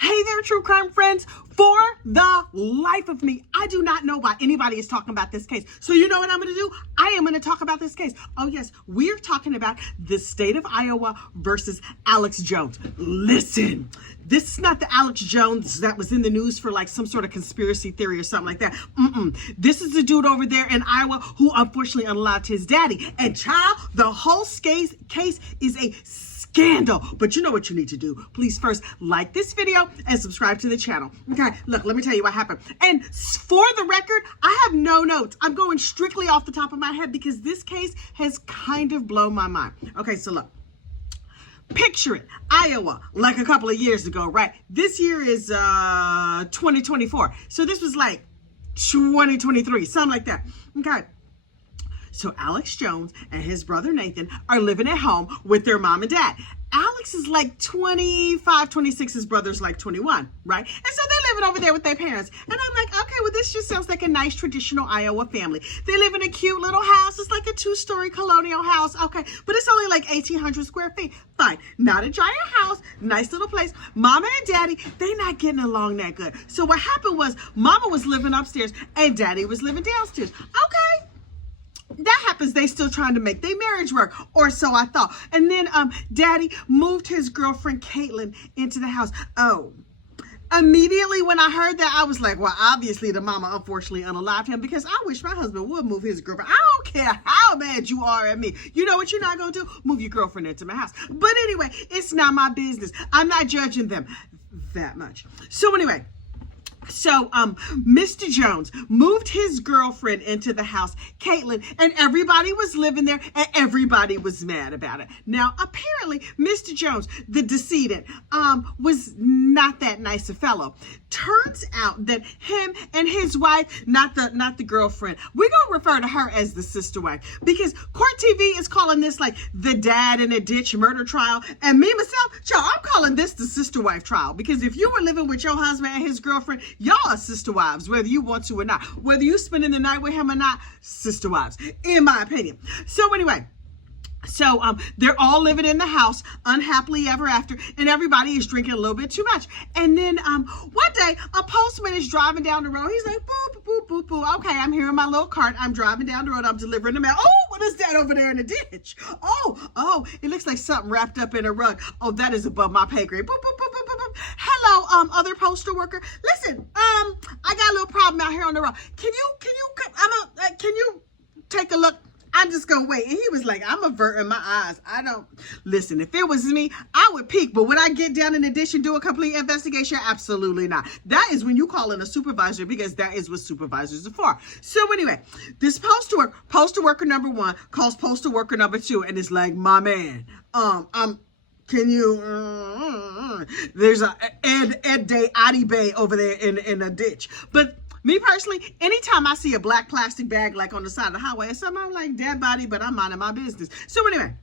Hey there, true crime friends. For the life of me, I do not know why anybody is talking about this case. So you know what I'm going to do? I am going to talk about this case. Oh yes, we're talking about the state of Iowa versus Alex Jones. Listen, this is not the Alex Jones that was in the news for like some sort of conspiracy theory or something like that. This is the dude over there in Iowa who unfortunately unalived his daddy. And child, the whole case is a scandal. But you know what you need to do. Please first like this video and subscribe to the channel. Okay, look, let me tell you what happened. And for the record, I have no notes. I'm going strictly off the top of my head because this case has kind of blown my mind. Okay, so look. Picture it, Iowa, like a couple of years ago, right? This year is 2024. So this was like 2023, something like that. Okay. So Alex Jones and his brother Nathan are living at home with their mom and dad. Alex is like 25, 26, his brother's like 21, right? And so they're living over there with their parents. And I'm like, okay, well, this just sounds like a nice traditional Iowa family. They live in a cute little house. It's like a 2-story colonial house. Okay, but it's only like 1,800 square feet. Fine, not a giant house, nice little place. Mama and daddy, they not getting along that good. So what happened was mama was living upstairs and daddy was living downstairs. Okay. That happens, they still trying to make their marriage work, or so I thought. And then daddy moved his girlfriend Caitlin into the house. Oh, immediately when I heard that, I was like, well, obviously the mama unfortunately unalived him, because I wish my husband would move his girlfriend. I don't care how mad you are at me. You know what you're not gonna do? Move your girlfriend into my house. But anyway, it's not my business. I'm not judging them that much. So anyway, so Mr. Jones moved his girlfriend into the house, Caitlin, and everybody was living there and everybody was mad about it. Now, apparently, Mr. Jones, the decedent, was not that nice a fellow. Turns out that him and his wife, not the girlfriend, we're gonna refer to her as the sister wife, because Court TV is calling this like the dad in a ditch murder trial, and me myself, child, I'm calling this the sister wife trial, because if you were living with your husband and his girlfriend, y'all are sister wives, whether you want to or not. Whether you spending the night with him or not, sister wives, in my opinion. So anyway, so they're all living in the house unhappily ever after, and everybody is drinking a little bit too much. And then one day a postman is driving down the road. He's like, boop, boop, boop, boop. Okay, I'm here in my little cart. I'm driving down the road. I'm delivering the mail. Oh, what is that over there in the ditch? Oh, it looks like something wrapped up in a rug. Oh, that is above my pay grade. Boop, boop, boop, boop, boop, boop. Hello, other postal worker. Listen, I got a little problem out here on the road. Can you take a look? I'm just gonna wait. And he was like, I'm averting my eyes. I don't listen. If it was me, I would peek. But when I get down in addition, do a complete investigation, absolutely not. That is when you call in a supervisor, because that is what supervisors are for. So anyway, this postal worker number 1 calls postal worker number 2, and it's like, my man, can you? There's a Ed Day Adi Bay over there in a ditch, but. Me personally, anytime I see a black plastic bag like on the side of the highway, it's something I'm like, dead body, but I'm minding my business. So anyway,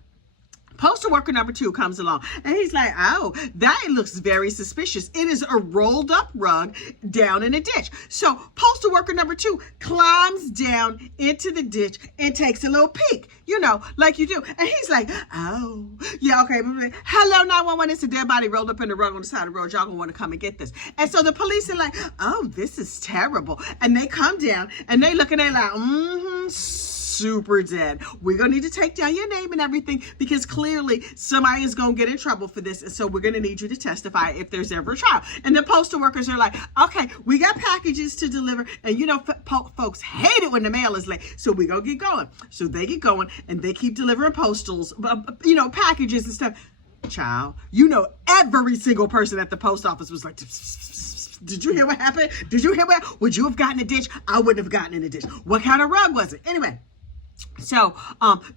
postal worker number 2 comes along and he's like, oh, that looks very suspicious. It is a rolled up rug down in a ditch. So postal worker number 2 climbs down into the ditch and takes a little peek, you know, like you do. And he's like, oh, yeah, okay. Hello, 911. It's a dead body rolled up in the rug on the side of the road. Y'all gonna want to come and get this. And so the police are like, oh, this is terrible. And they come down and they look and they're like, super dead. We're gonna need to take down your name and everything, because clearly somebody is gonna get in trouble for this, and so we're gonna need you to testify if there's ever a trial. And the postal workers are like, okay, we got packages to deliver, and you know, folks hate it when the mail is late, so we're gonna get going. So they get going and they keep delivering postals, you know, packages and stuff. Child, you know, every single person at the post office was like, did you hear what happened? Did you hear what? Would you have gotten a ditch? I wouldn't have gotten in a ditch. What kind of rug was it? Anyway. So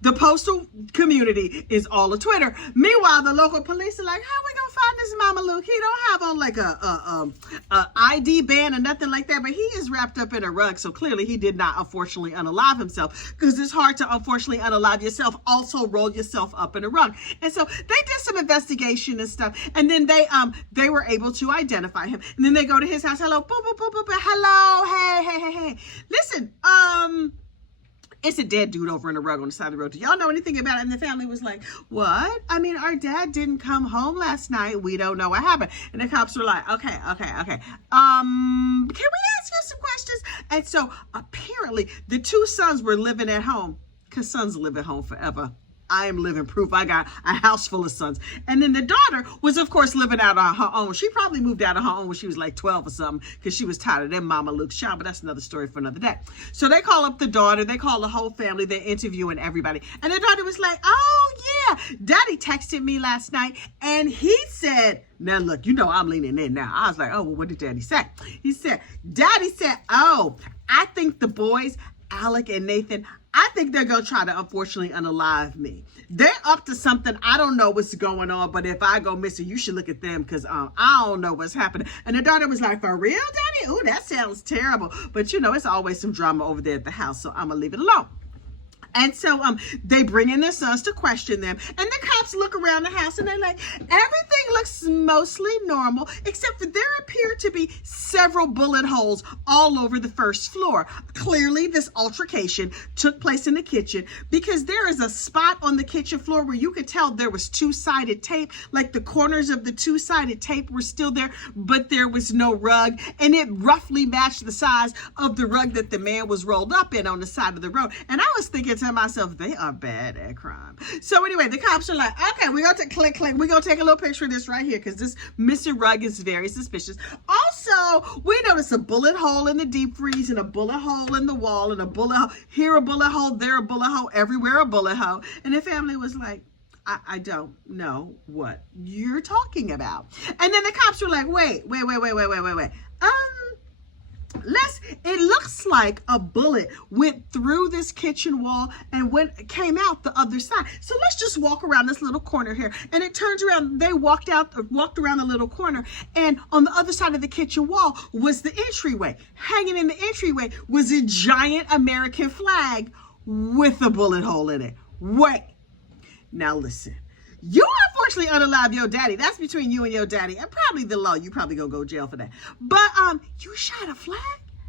the postal community is all a Twitter. Meanwhile, the local police are like, how we gonna find this Mama Luke? He don't have on like a ID band or nothing like that, but he is wrapped up in a rug. So clearly he did not unfortunately unalive himself, because it's hard to unfortunately unalive yourself, also roll yourself up in a rug. And so they did some investigation and stuff, and then they were able to identify him. And then they go to his house. Hello, boop, boop, boop, boop, hello, hey. Listen, It's a dead dude over in the rug on the side of the road. Do y'all know anything about it? And the family was like, what? I mean, our dad didn't come home last night. We don't know what happened. And the cops were like, okay. Can we ask you some questions? And so apparently the two sons were living at home, because sons live at home forever. I am living proof. I got a house full of sons. And then the daughter was, of course, living out on her own. She probably moved out on her own when she was like 12 or something, because she was tired of them Mama Luke's child, but that's another story for another day. So they call up the daughter. They call the whole family. They're interviewing everybody. And the daughter was like, oh, yeah, Daddy texted me last night, and he said, now, look, you know I'm leaning in now. I was like, oh, well, what did Daddy say? He said, Daddy said, oh, I think the boys, Alec and Nathan, I think they're going to try to, unfortunately, unalive me. They're up to something. I don't know what's going on, but if I go missing, you should look at them, because I don't know what's happening. And the daughter was like, for real, Daddy? Ooh, that sounds terrible. But, you know, it's always some drama over there at the house, so I'm going to leave it alone. And so they bring in their sons to question them. And the cops look around the house and they're like, everything looks mostly normal, except that there appear to be several bullet holes all over the first floor. Clearly, this altercation took place in the kitchen, because there is a spot on the kitchen floor where you could tell there was two-sided tape, like the corners of the two-sided tape were still there, but there was no rug. And it roughly matched the size of the rug that the man was rolled up in on the side of the road. And I was thinking to myself, they are bad at crime. So anyway, the cops are like, okay, we're going to click. We're going to take a little picture of this right here, because this missing rug is very suspicious. Also, we notice a bullet hole in the deep freeze, and a bullet hole in the wall, and a bullet hole here, a bullet hole there, a bullet hole everywhere, a bullet hole. And the family was like, I don't know what you're talking about. And then the cops were like, wait. It looks like a bullet went through this kitchen wall and came out the other side. So let's just walk around this little corner here. And it turns around. They walked around the little corner, and on the other side of the kitchen wall was the entryway. Hanging in the entryway was a giant American flag with a bullet hole in it. Wait. Now listen. You unfortunately unalive your daddy. That's between you and your daddy, and probably the law. You probably gonna go to jail for that. But you shot a flag?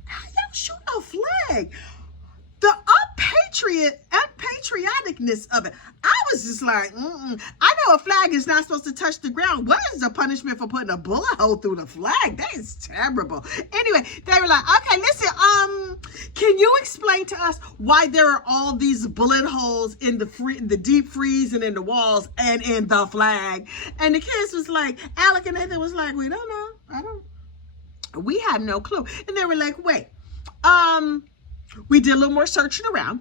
How y'all shoot a flag? The unpatrioticness of it. I was just like, I know a flag is not supposed to touch the ground. What is the punishment for putting a bullet hole through the flag? That is terrible. Anyway, they were like, okay, listen, can you explain to us why there are all these bullet holes in the deep freeze and in the walls and in the flag? And the kids was like, Alec and Nathan was like, we don't know. We have no clue. And they were like, wait, we did a little more searching around,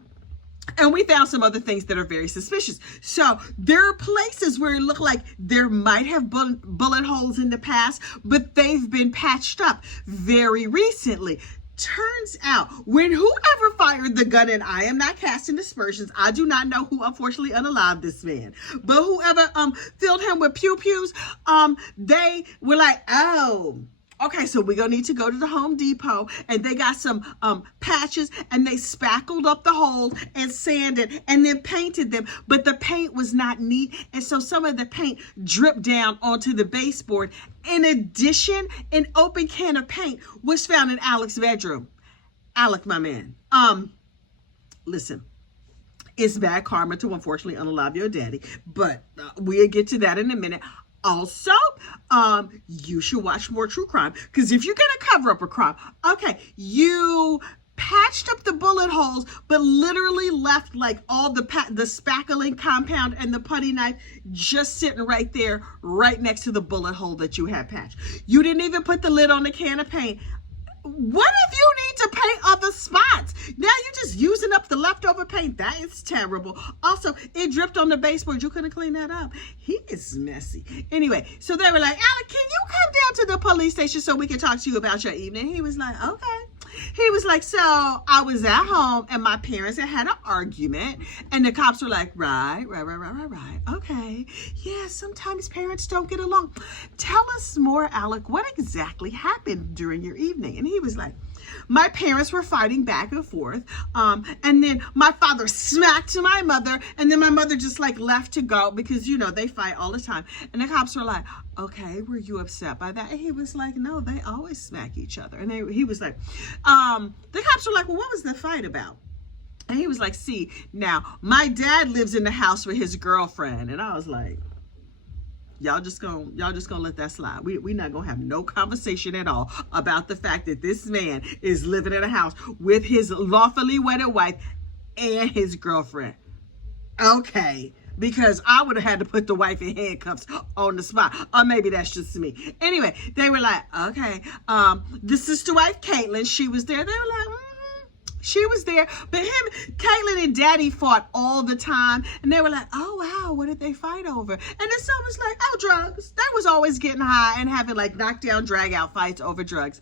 and we found some other things that are very suspicious. So there are places where it looked like there might have bullet holes in the past, but they've been patched up very recently. Turns out, when whoever fired the gun, and I am not casting aspersions, I do not know who unfortunately unalived this man, but whoever filled him with pew-pews, they were like, oh, okay, so we're going to need to go to the Home Depot, and they got some patches, and they spackled up the holes and sanded and then painted them, but the paint was not neat, and so some of the paint dripped down onto the baseboard. In addition, an open can of paint was found in Alec's bedroom. Alec, my man, listen. It's bad karma to unfortunately unalive your daddy, but we'll get to that in a minute. Also, you should watch more true crime, because if you're going to cover up a crime, okay, you patched up the bullet holes, but literally left like all the spackling compound and the putty knife just sitting right there, right next to the bullet hole that you had patched. You didn't even put the lid on the can of paint. What if you need to paint other spots? Now you're just using up the leftover paint. That is terrible. Also, it dripped on the baseboard. You couldn't clean that up. He is messy. Anyway, so they were like, Alec, can you come down to the police station so we can talk to you about your evening? He was like, okay. He was like, so I was at home and my parents had an argument, and the cops were like, right. Okay. Yeah, sometimes parents don't get along. Tell us more, Alec. What exactly happened during your evening? And he was like, my parents were fighting back and forth. And then my father smacked my mother, and then my mother just like left to go because, you know, they fight all the time. And the cops were like, okay, were you upset by that? And he was like, no, they always smack each other. And he was like, the cops were like, well, what was the fight about? And he was like, see, now my dad lives in the house with his girlfriend. And I was like, y'all just gonna let that slide. We not gonna have no conversation at all about the fact that this man is living in a house with his lawfully wedded wife and his girlfriend. Okay, because I would have had to put the wife in handcuffs on the spot. Or maybe that's just me. Anyway, they were like, okay, the sister wife, Caitlin, she was there. They were like, she was there. But Caitlin and Daddy fought all the time. And they were like, oh, wow, what did they fight over? And then someone was like, oh, drugs. They was always getting high and having like knockdown, drag out fights over drugs.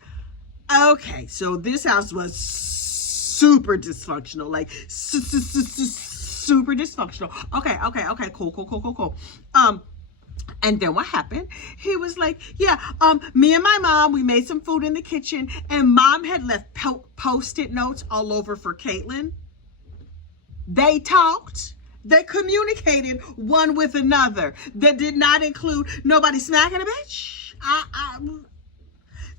Okay, so this house was super dysfunctional. Like, super dysfunctional. Okay, cool. And then what happened? He was like, yeah, me and my mom, we made some food in the kitchen, and Mom had left Post-it notes all over for Caitlin. They talked. They communicated one with another. That did not include nobody smacking a bitch.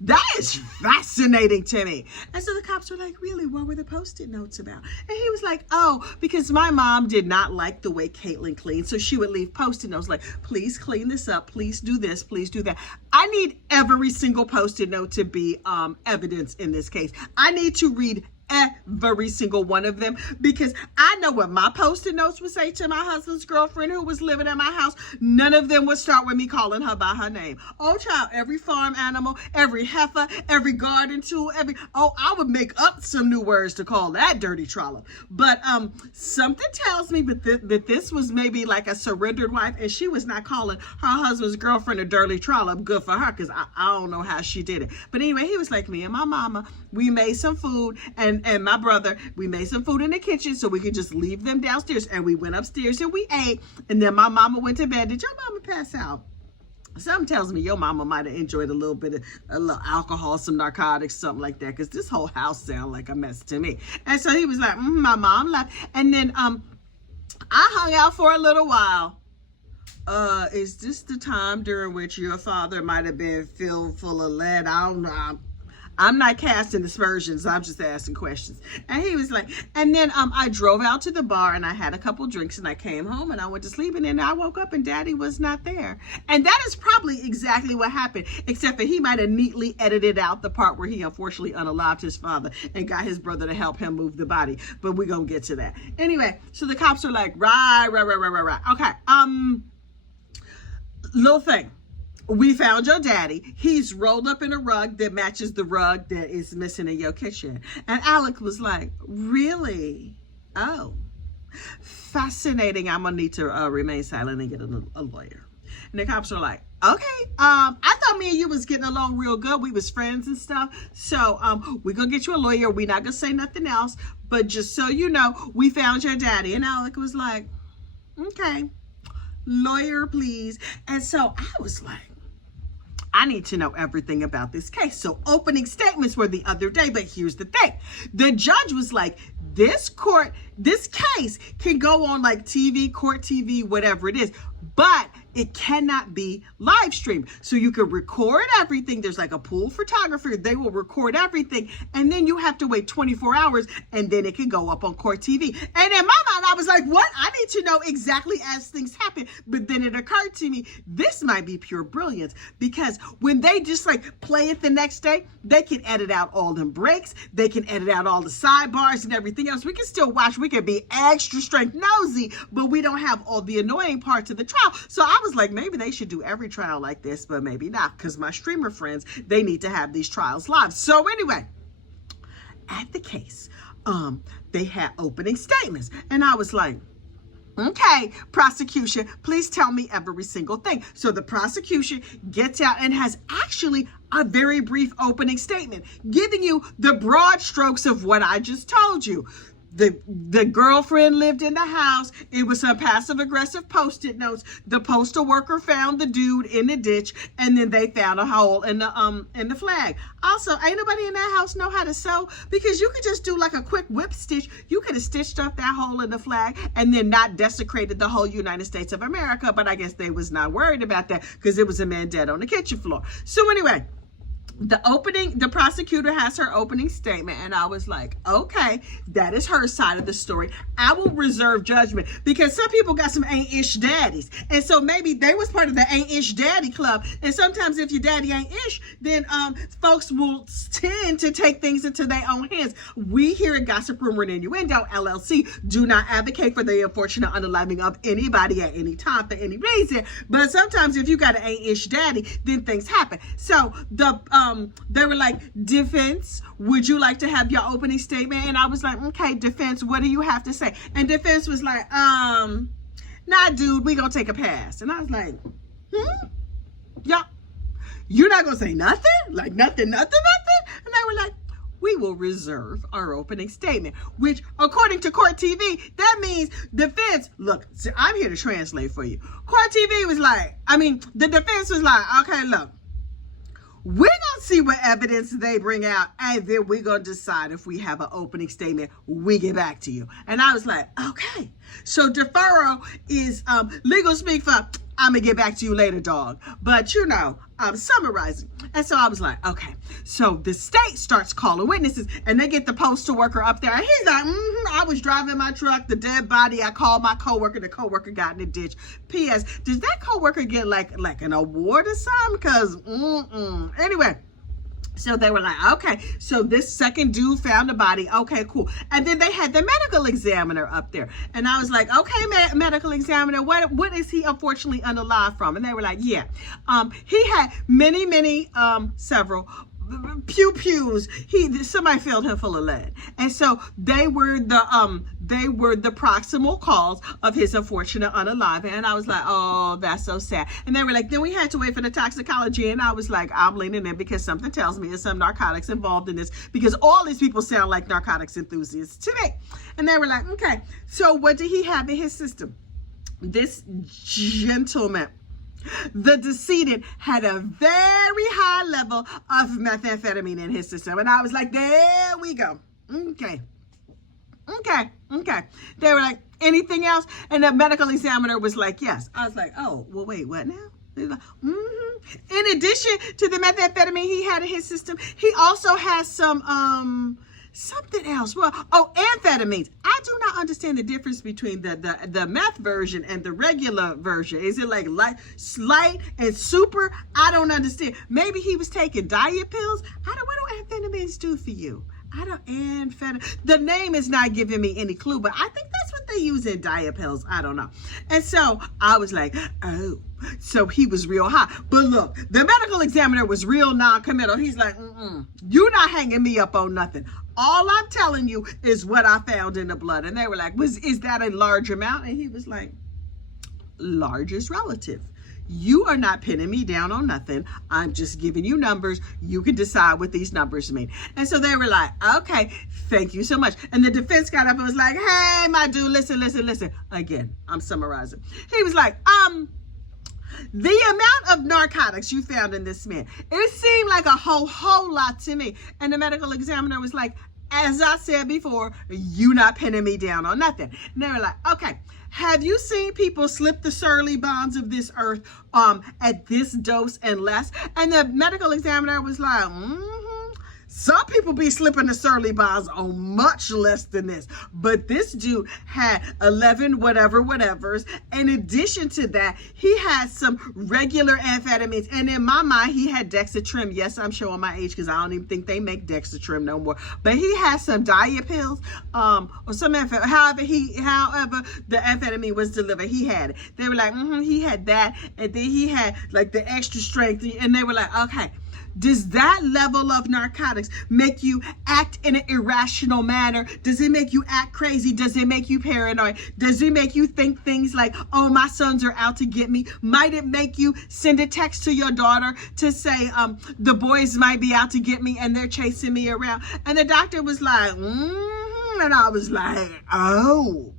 That is fascinating to me. And so the cops were like, really, what were the Post-it notes about? And he was like, oh, because my mom did not like the way Caitlin cleaned. So she would leave Post-it notes like, please clean this up. Please do this. Please do that. I need every single Post-it note to be evidence in this case. I need to read every single one of them, because I know what my Post-it notes would say to my husband's girlfriend who was living in my house. None of them would start with me calling her by her name. Oh, child, every farm animal, every heifer, every garden tool, I would make up some new words to call that dirty trollop. But something tells me that this was maybe like a surrendered wife, and she was not calling her husband's girlfriend a dirty trollop. Good for her, because I don't know how she did it. But anyway, he was like, me and my mama, we made some food, and my brother, we made some food in the kitchen so we could just leave them downstairs. And we went upstairs and we ate. And then my mama went to bed. Did your mama pass out? Something tells me your mama might have enjoyed a little alcohol, some narcotics, something like that. Because this whole house sounds like a mess to me. And so he was like, my mom left. And then I hung out for a little while. Is this the time during which your father might have been filled full of lead? I don't know. I'm not casting aspersions. I'm just asking questions. And he was like, and then I drove out to the bar and I had a couple drinks and I came home and I went to sleep, and then I woke up and Daddy was not there. And that is probably exactly what happened, except that he might have neatly edited out the part where he unfortunately unalived his father and got his brother to help him move the body. But we're going to get to that. Anyway, so the cops are like, right. Okay, little thing. We found your daddy. He's rolled up in a rug that matches the rug that is missing in your kitchen. And Alec was like, really? Oh, fascinating. I'm going to need to remain silent and get a lawyer. And the cops are like, okay, I thought me and you was getting along real good. We was friends and stuff. So we're going to get you a lawyer. We're not going to say nothing else. But just so you know, we found your daddy. And Alec was like, okay, lawyer, please. And so I was like, I need to know everything about this case. So opening statements were the other day, but here's the thing. The judge was like, this case can go on like TV, court TV, whatever it is, but it cannot be live streamed. So you can record everything. There's like a pool photographer. They will record everything. And then you have to wait 24 hours and then it can go up on court TV. And in my mind, I was like, what? I need to know exactly as things happen. But then it occurred to me, this might be pure brilliance, because when they just like play it the next day, they can edit out all them breaks. They can edit out all the sidebars and everything else. We can still watch. We can be extra strength nosy, but we don't have all the annoying parts of the trial. So I was like, maybe they should do every trial like this, but maybe not, because my streamer friends, they need to have these trials live. So anyway, at the case, they had opening statements, and I was like, okay, prosecution, please tell me every single thing. So the prosecution gets out and has actually a very brief opening statement, giving you the broad strokes of what I just told you. The girlfriend lived in the house. It was some passive aggressive Post-it notes. The postal worker found the dude in the ditch, and then they found a hole in the flag. Also, ain't nobody in that house know how to sew, because you could just do like a quick whip stitch. You could have stitched up that hole in the flag and then not desecrated the whole United States of America. But I guess they was not worried about that, because it was a man dead on the kitchen floor. So anyway, the prosecutor has her opening statement, and I was like, okay, that is her side of the story. I will reserve judgment because some people got some ain't-ish daddies, and so maybe they was part of the ain't-ish daddy club. And sometimes if your daddy ain't ish, then folks will tend to take things into their own hands. We here at Gossip Rumor and Innuendo LLC do not advocate for the unfortunate unaliving of anybody at any time for any reason, but sometimes if you got an ain't-ish daddy, then things happen. So they were like, defense, would you like to have your opening statement? And I was like, okay, defense, what do you have to say? And defense was like, nah, dude, we gonna take a pass. And I was like, yeah, you're not gonna say nothing? Like nothing? And they were like, we will reserve our opening statement, which according to Court TV, that means defense, look, see, I'm here to translate for you. Court TV was like, the defense was like, okay, look, we're going to see what evidence they bring out, and then we're going to decide if we have an opening statement, we get back to you. And I was like, okay. So deferral is legal speak for, I'm going to get back to you later, dog. But, I'm summarizing. And so I was like, okay. So the state starts calling witnesses, and they get the postal worker up there. And he's like, I was driving my truck, the dead body. I called my coworker. The coworker got in the ditch. P.S. Does that coworker get like an award or something? Because, anyway. So they were like, okay, so this second dude found the body. Okay, cool. And then they had the medical examiner up there. And I was like, okay, medical examiner, what is he unfortunately unalive from? And they were like, yeah, he had several pews. Somebody filled him full of lead. And so they were the proximal cause of his unfortunate unaliving. And I was like, oh, that's so sad. And they were like, then we had to wait for the toxicology. And I was like, I'm leaning in because something tells me there's some narcotics involved in this, because all these people sound like narcotics enthusiasts to me. And they were like, okay, so what did he have in his system? This gentleman, the decedent, had a very high level of methamphetamine in his system. And I was like, there we go. Okay. They were like, anything else? And the medical examiner was like, yes. I was like, oh, well, wait, what now? They were like, In addition to the methamphetamine he had in his system, he also has some, something else. Well, amphetamines. I do not understand the difference between the meth version and the regular version. Is it like light and super? I don't understand. Maybe he was taking diet pills. What do amphetamines do for you? The name is not giving me any clue, but I think that's what they use in diet pills. I don't know. And so I was like, oh, so he was real high. But look, the medical examiner was real non-committal. He's like, you're not hanging me up on nothing. All I'm telling you is what I found in the blood. And they were like, is that a large amount? And he was like, large is relative. You are not pinning me down on nothing. I'm just giving you numbers. You can decide what these numbers mean. And so they were like, okay, thank you so much. And the defense got up and was like, hey, my dude, listen. Again, I'm summarizing. He was like, the amount of narcotics you found in this man, it seemed like a whole lot to me. And the medical examiner was like, as I said before, you not pinning me down on nothing. And they were like, okay, have you seen people slip the surly bonds of this earth at this dose and less? And the medical examiner was like, some people be slipping the surly bonds on much less than this. But this dude had 11 whatevers. In addition to that, he had some regular amphetamines. And in my mind, he had Dexatrim. Yes, I'm showing my age because I don't even think they make Dexatrim no more. But he had some diet pills or some amphetamine. However the amphetamine was delivered, he had it. They were like, he had that. And then he had like the extra strength. And they were like, okay, does that level of narcotics make you act in an irrational manner? Does it make you act crazy? Does it make you paranoid? Does it make you think things like, oh, my sons are out to get me? Might it make you send a text to your daughter to say, the boys might be out to get me and they're chasing me around? And the doctor was like, and I was like, oh.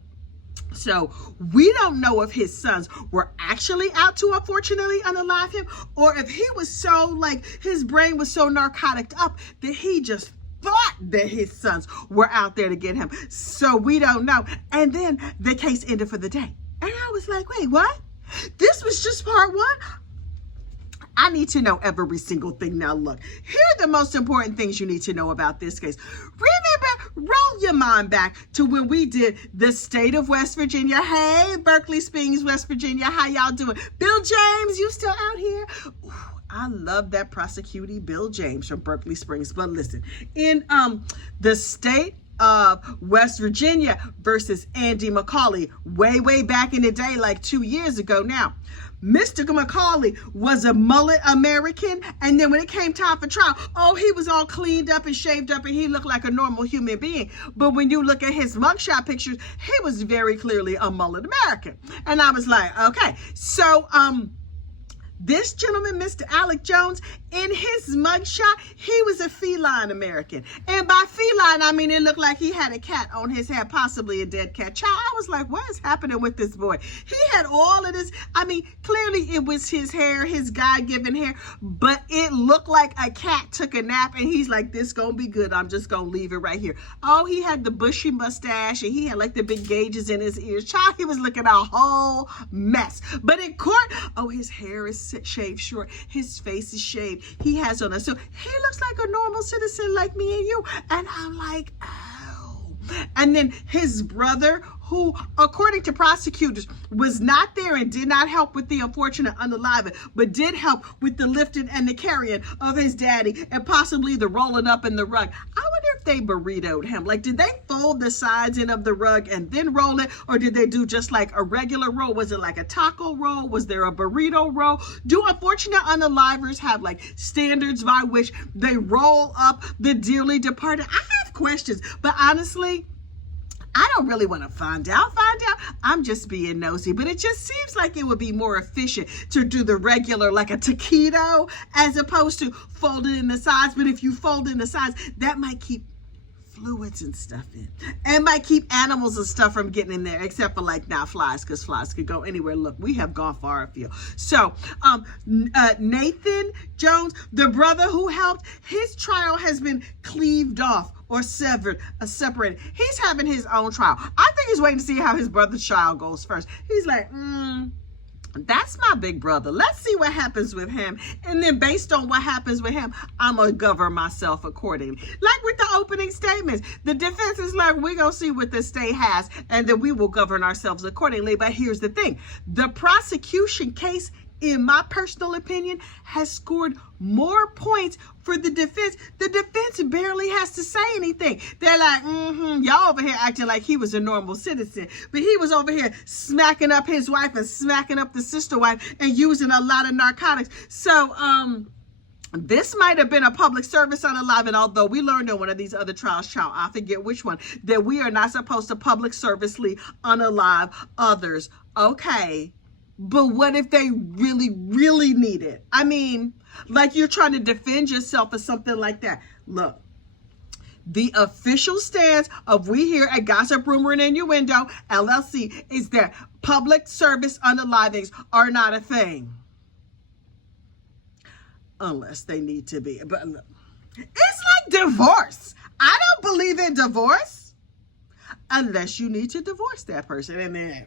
So we don't know if his sons were actually out to unfortunately unalive him, or if he was so like his brain was so narcotic up that he just thought that his sons were out there to get him. So we don't know. And then the case ended for the day. And I was like, wait, what? This was just part one? I need to know every single thing. Now look, here are the most important things you need to know about this case. Remember, roll your mind back to when we did the state of West Virginia. Hey, Berkeley Springs, West Virginia, how y'all doing? Bill James, you still out here? Ooh, I love that prosecuting Bill James from Berkeley Springs. But listen, in the state of West Virginia versus Andy McCauley, way back in the day, like 2 years ago now. Mr. McCauley was a mullet American, and then when it came time for trial, oh, he was all cleaned up and shaved up, and he looked like a normal human being. But when you look at his mugshot pictures, he was very clearly a mullet American. And I was like, okay, so this gentleman, Mr. Alec Jones, in his mugshot, he was a feline American. And by feline, I mean it looked like he had a cat on his head, possibly a dead cat. Child, I was like, what is happening with this boy? He had all of this. I mean, clearly it was his hair, his God-given hair, but it looked like a cat took a nap, and he's like, this gonna be good. I'm just gonna leave it right here. Oh, he had the bushy mustache, and he had like the big gauges in his ears. Child, he was looking a whole mess. But in court, oh, his hair is shaved short, his face is shaved, he has on a suit, he looks like a normal citizen like me and you. And I'm like, oh. And then his brother, who according to prosecutors was not there and did not help with the unfortunate unaliving, but did help with the lifting and the carrying of his daddy, and possibly the rolling up in the rug. I wonder if they burritoed him. Like, did they fold the sides in of the rug and then roll it, or did they do just like a regular roll? Was it like a taco roll? Was there a burrito roll? Do unfortunate unalivers have like standards by which they roll up the dearly departed? I have questions, but honestly, I don't really want to find out. I'm just being nosy, but it just seems like it would be more efficient to do the regular, like a taquito, as opposed to folding in the sides. But if you fold in the sides, that might keep fluids and stuff in, and might keep animals and stuff from getting in there, except for like now flies, because flies could go anywhere. Look, we have gone far afield. So Nathan Jones, the brother who helped, his trial has been cleaved off or separated. He's having his own trial. I think he's waiting to see how his brother's trial goes first. He's like, that's my big brother. Let's see what happens with him. And then based on what happens with him, I'm going to govern myself accordingly. Like with the opening statements, the defense is like, we're going to see what the state has, and then we will govern ourselves accordingly. But here's the thing. The prosecution case, in my personal opinion, has scored more points for the defense. The defense barely has to say anything. They're like, y'all over here acting like he was a normal citizen, but he was over here smacking up his wife and smacking up the sister wife and using a lot of narcotics. So, this might have been a public service unaliving, although we learned in one of these other trials, child, I forget which one, that we are not supposed to public servicely unalive others. Okay. But what if they really need it? I mean, like you're trying to defend yourself or something like that. Look, the official stance of we here at Gossip, Rumor, and Innuendo LLC is that public service unalivings are not a thing. Unless they need to be. But look, it's like divorce. I don't believe in divorce. Unless you need to divorce that person, and then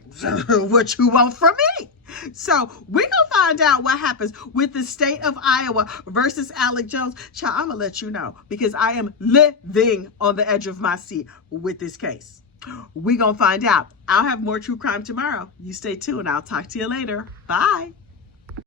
what you want from me. So we're gonna find out what happens with the state of Iowa versus Alec Jones. Child, I'm gonna let you know, because I am living on the edge of my seat with this case. We're gonna find out. I'll have more true crime tomorrow. You stay tuned. I'll talk to you later. Bye.